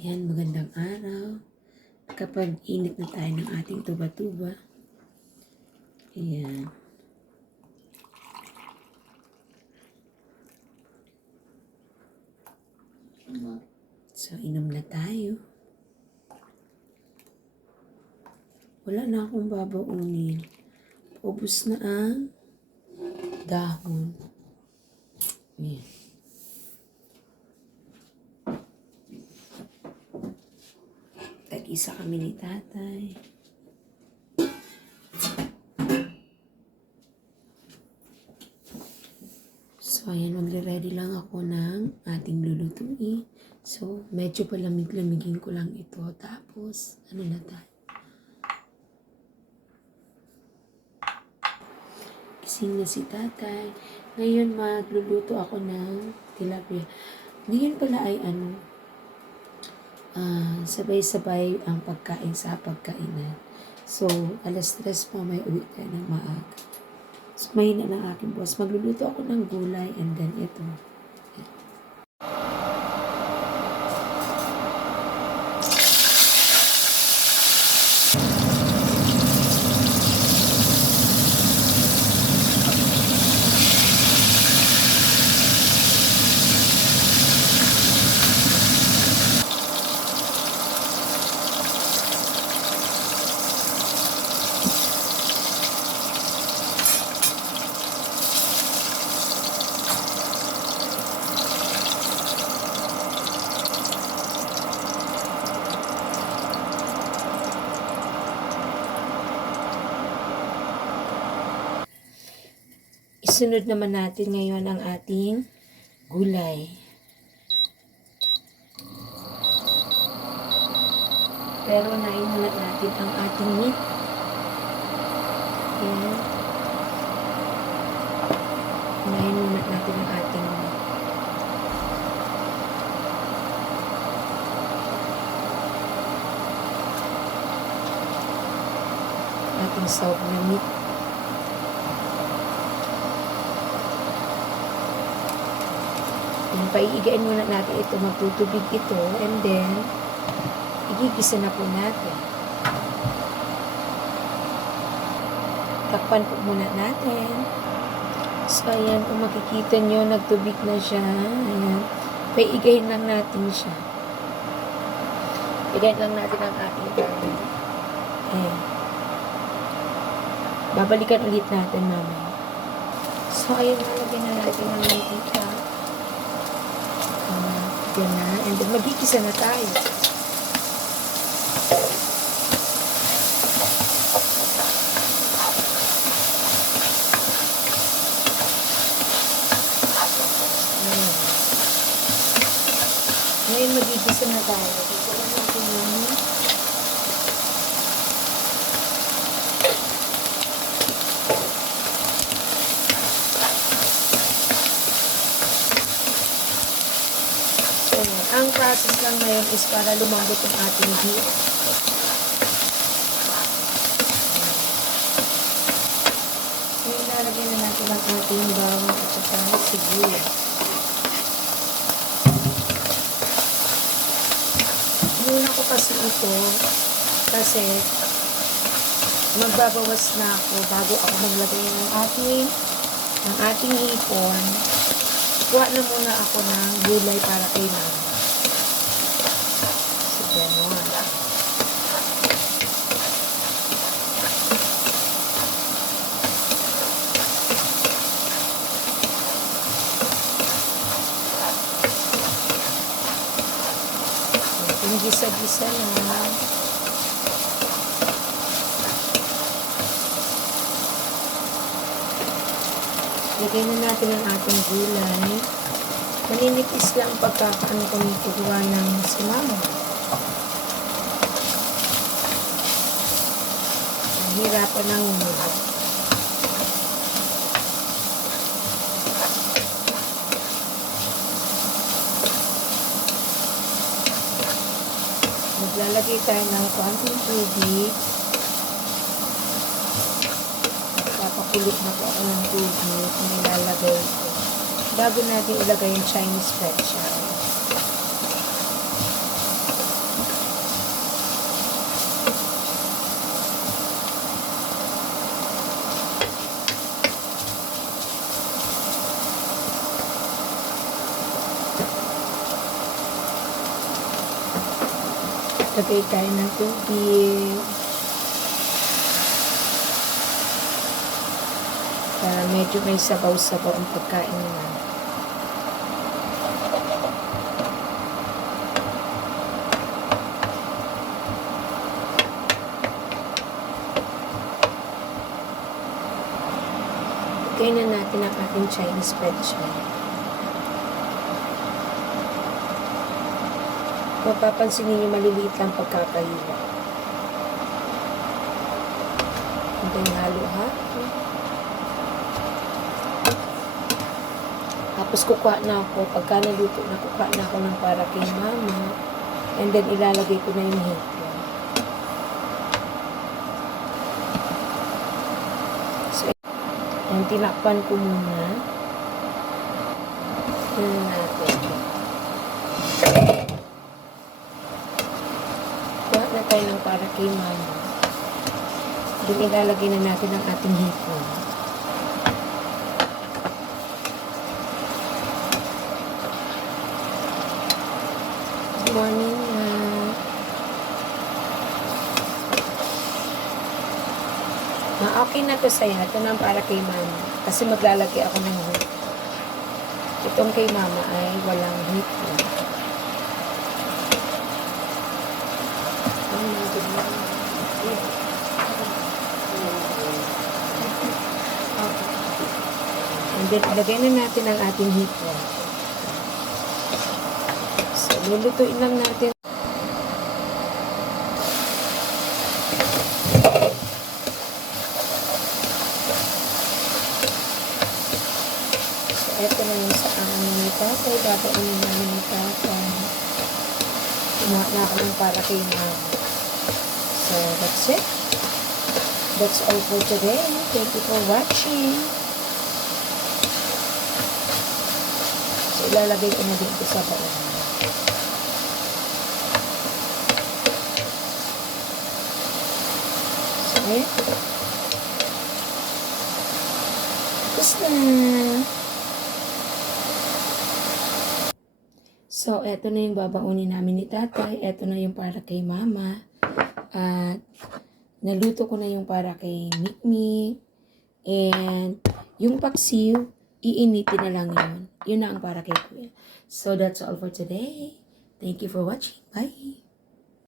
Ayan, magandang araw. Kapag init na tayo ng ating tuba-tuba. Ayan. So, inom na tayo. Wala na akong babaunin. Ubus na ang dahon. Ayan. Tag-isa kami ni tatay. So, ayan, magre-ready lang ako ng ating lulutuin. So, medyo palamig-lamigin ko lang ito. Tapos, ano na tayo? Gising na si tatay. Ngayon, magluluto ako ng tilapia. Ngayon pala ay ano, ah, sabay-sabay ang pagkain sa pagkainan. So, alas tres pa may uwi tayo ng maaga. So, mahina ng aking boss. Magluluto ako ng gulay and then ito. Isunod naman natin ngayon ang ating gulay. Pero nainunat natin ang ating meat. Ayan. Nainunat natin ang ating meat. Ating salt na meat. Paiigain muna natin ito, magtutubig ito, and then, igigisa na po natin. Takpan po muna natin. So, ayan, kung makikita nyo, nagtubig na siya. Ayan. Paiigayin lang natin siya. Igayin lang natin ang ating garlic. Ayan. Babalikan ulit natin mamaya. So, ayan, nalagyan na natin ang mantika. Na. And then, magigisa na tayo. Ayan. Ngayon, magigisa na tayo. Gusto ko natin yung So, ang process lang ngayon is para lumambot yung ating beef. Ngayon, lalagyan na natin ang ating bawang at saka sibuyas. Muna ko kasi ito kasi magbabawas na ako bago ako maglagay ng ating ng ating hipon kuha na muna ako ng gulay para kay mama. So, gano'n. Yung gisa-gisa na. Lagay na natin ang ating gulay. Maninipis lang pagkakaano ko nito gawa ng simamo. Nahirapan ng umulog. Maglalagay tayo ng konting tubig. Papakulit na po ako ng tubig na ilalagay ko. bago natin ilagay yung Chinese special. Lagay tayo ng tubig. Para medyo may sabaw-sabaw ang pagkain naman. Lagay na natin ang ating Chinese pretzel. Mapapansin ninyo maliliit lang pagkakahiwa. And then ha. Tapos kukuha na ako, pagka naluto na, kukuha na ako ng para kay mama. And then ilalagay ko na yung hipon. So, yung tinakpan ko muna. Yun natin. Kuha na tayo para kay mama. Then ilalagay na natin ang ating hipon. Good morning, ma. Ma, okay na to sa'yo. Ito na para kay mama. Kasi maglalagay ako ng hook. Itong kay mama ay walang hipon. Ilagay na natin ang ating hipon. So, lulutuin lang natin. So, eto na yung sa amin ni tatay. Babaunin namin ni tatay. Kumuha na ako ng para kay mama. So, that's it. That's all for today. Thank you for watching. Ilalagay ko na dito sa baon. Ayan. Tapos na. So, eto na yung babaunin namin ni tatay. Eto na yung para kay mama. At, naluto ko na yung para kay Mikmik. And, yung paksiw, iinitin na lang yun. Yun na ang para kay kuya. So, that's all for today. Thank you for watching. Bye!